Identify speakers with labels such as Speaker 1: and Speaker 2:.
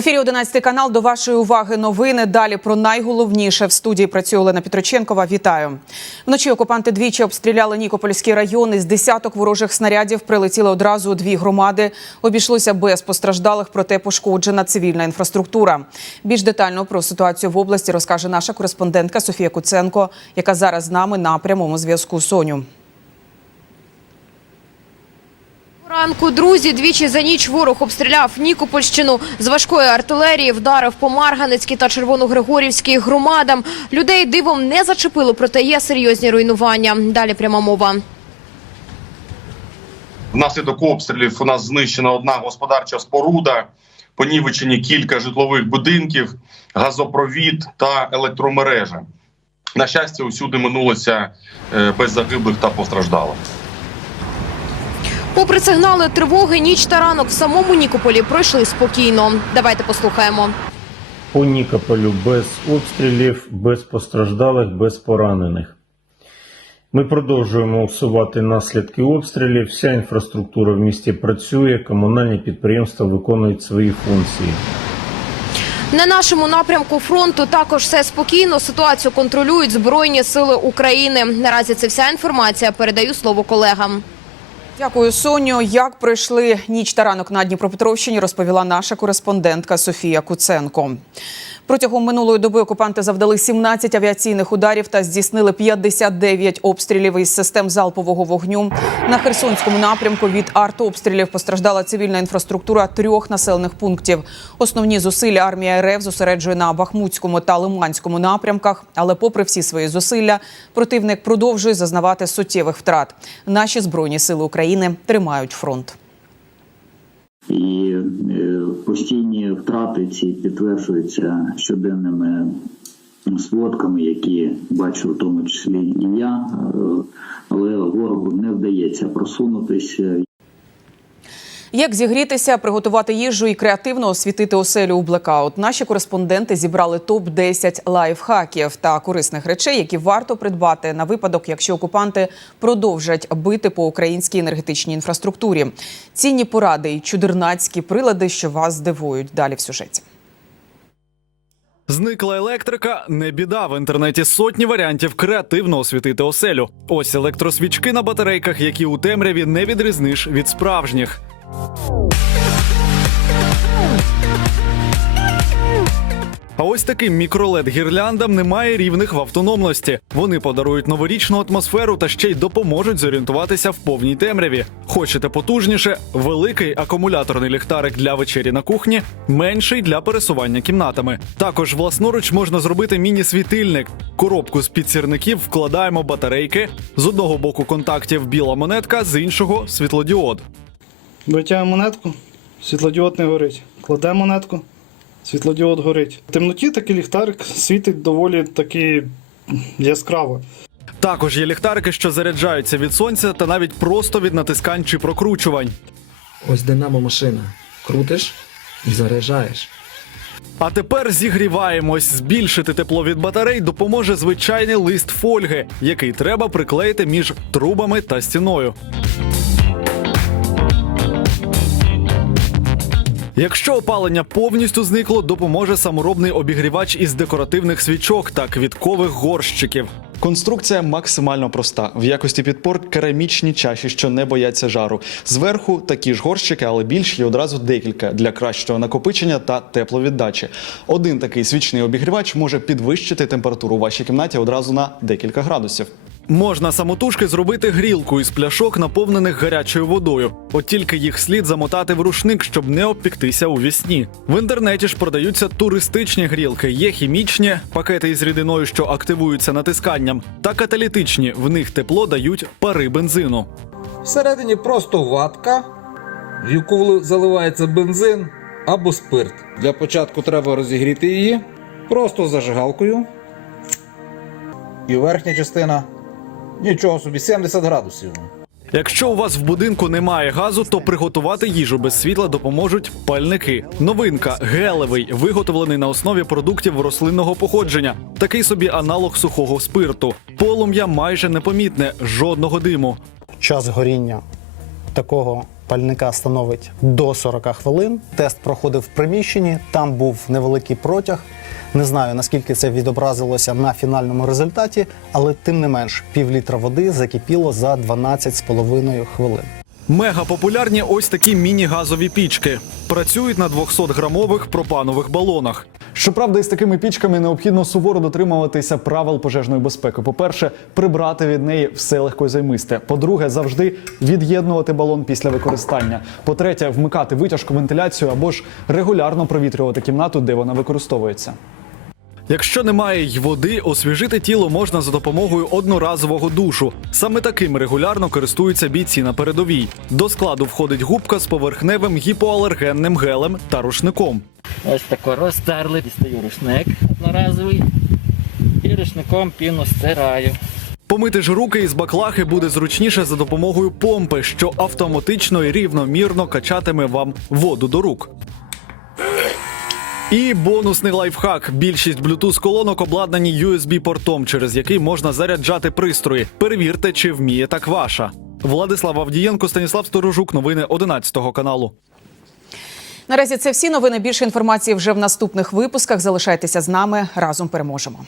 Speaker 1: ефірі 11 канал. До вашої уваги новини. Далі про найголовніше в студії працює Олена Петроченкова. Вітаю. Вночі окупанти двічі обстріляли Нікопольський район. Із десяток ворожих снарядів прилетіли одразу у дві громади. Обійшлося без постраждалих, проте пошкоджена цивільна інфраструктура. Більш детально про ситуацію в області розкаже наша кореспондентка Софія Куценко, яка зараз з нами на прямому зв'язку. Соню.
Speaker 2: Ранку, друзі, двічі за ніч ворог обстріляв Нікопольщину з важкої артилерії, вдарив по Марганецькій та Червоногригорівській громадам. Людей дивом не зачепило, проте є серйозні руйнування. Далі пряма мова.
Speaker 3: Внаслідок обстрілів у нас знищена одна господарча споруда, понівечені кілька житлових будинків, газопровід та електромережа. На щастя, усюди минулося е, без загиблих та постраждалих.
Speaker 2: Попри сигнали тривоги, ніч та ранок в самому Нікополі пройшли спокійно. Давайте послухаємо.
Speaker 4: По Нікополю без обстрілів, без постраждалих, без поранених. Ми продовжуємо усувати наслідки обстрілів. Вся інфраструктура в місті працює, комунальні підприємства виконують свої функції.
Speaker 2: На нашому напрямку фронту також все спокійно. Ситуацію контролюють Збройні сили України. Наразі це вся інформація. Передаю слово колегам.
Speaker 1: Дякую, Соню. Як пройшли ніч та ранок на Дніпропетровщині, розповіла наша кореспондентка Софія Куценко. Протягом минулої доби окупанти завдали 17 авіаційних ударів та здійснили 59 обстрілів із систем залпового вогню. На Херсонському напрямку від артобстрілів постраждала цивільна інфраструктура трьох населених пунктів. Основні зусилля армія РФ зосереджує на Бахмутському та Лиманському напрямках. Але, попри всі свої зусилля, противник продовжує зазнавати суттєвих втрат. Наші збройні сили України тримають фронт.
Speaker 5: І е, постійні втрати ці підтверджуються щоденними сводками, які бачу в тому числі і я, Е, але ворогу не вдається просунутися.
Speaker 1: Як зігрітися, приготувати їжу і креативно освітити оселю у блекаут? Наші кореспонденти зібрали топ 10 лайфхаків та корисних речей, які варто придбати на випадок, якщо окупанти продовжать бити по українській енергетичній інфраструктурі. Цінні поради і чудернацькі прилади, що вас здивують. Далі в сюжеті.
Speaker 6: Зникла електрика, не біда. В інтернеті сотні варіантів креативно освітити оселю. Ось електросвічки на батарейках, які у темряві не відрізниш від справжніх. А ось таким мікролед гірляндам немає рівних в автономності. Вони подарують новорічну атмосферу та ще й допоможуть зорієнтуватися в повній темряві. Хочете потужніше? Великий акумуляторний ліхтарик для вечері на кухні, менший для пересування кімнатами. Також власноруч можна зробити міні-світильник. Коробку з підсірників вкладаємо батарейки. З одного боку контактів біла монетка, з іншого світлодіод.
Speaker 7: Витягуємо монетку, світлодіод не горить. Кладемо монетку, світлодіод горить. В темноті такий ліхтарик світить доволі таки яскраво.
Speaker 6: Також є ліхтарики, що заряджаються від сонця та навіть просто від натискань чи прокручувань.
Speaker 8: Ось динамо машина. Крутиш і заряджаєш.
Speaker 6: А тепер зігріваємось. Збільшити тепло від батарей допоможе звичайний лист фольги, який треба приклеїти між трубами та стіною. Якщо опалення повністю зникло, допоможе саморобний обігрівач із декоративних свічок та квіткових горщиків.
Speaker 9: Конструкція максимально проста. В якості підпор керамічні чаші, що не бояться жару. Зверху такі ж горщики, але більші і одразу декілька для кращого накопичення та тепловіддачі. Один такий свічний обігрівач може підвищити температуру у вашій кімнаті одразу на декілька градусів.
Speaker 6: Можна самотужки зробити грілку із пляшок, наповнених гарячою водою. От тільки їх слід замотати в рушник, щоб не обпіктися у вісні. В інтернеті ж продаються туристичні грілки. Є хімічні пакети із рідиною, що активуються натисканням, та каталітичні. В них тепло дають пари бензину.
Speaker 10: Всередині просто ватка, в яку заливається бензин або спирт. Для початку треба розігріти її просто зажигалкою. І верхня частина нічого собі 70 градусів.
Speaker 6: Якщо у вас в будинку немає газу, то приготувати їжу без світла допоможуть пальники. Новинка гелевий, виготовлений на основі продуктів рослинного походження. Такий собі аналог сухого спирту. Полум'я майже непомітне, жодного диму.
Speaker 11: час горіння такого пальника становить до 40 хвилин. Тест проходив в приміщенні, там був невеликий протяг. Не знаю наскільки це відобразилося на фінальному результаті, але тим не менш пів літра води закипіло за 12,5 хвилин.
Speaker 6: Мега популярні ось такі міні-газові пічки. Працюють на 200-грамових пропанових балонах.
Speaker 9: Щоправда, із такими пічками необхідно суворо дотримуватися правил пожежної безпеки. По-перше, прибрати від неї все легко й займисте. По-друге, завжди від'єднувати балон після використання. По-третє, вмикати витяжку вентиляцію або ж регулярно провітрювати кімнату, де вона використовується.
Speaker 6: Якщо немає й води, освіжити тіло можна за допомогою одноразового душу. Саме таким регулярно користуються бійці на передовій. До складу входить губка з поверхневим гіпоалергенним гелем та рушником.
Speaker 12: Ось тако розтерли, дістаю рушник одноразовий і рушником піну стираю.
Speaker 6: Помити ж руки із баклахи буде зручніше за допомогою помпи, що автоматично і рівномірно качатиме вам воду до рук. І бонусний лайфхак. Більшість bluetooth колонок обладнані USB-портом, через який можна заряджати пристрої. Перевірте, чи вміє так ваша. Владислав Авдієнко, Станіслав Сторожук. Новини 11 каналу.
Speaker 1: Наразі це всі новини. Більше інформації вже в наступних випусках. Залишайтеся з нами разом переможемо.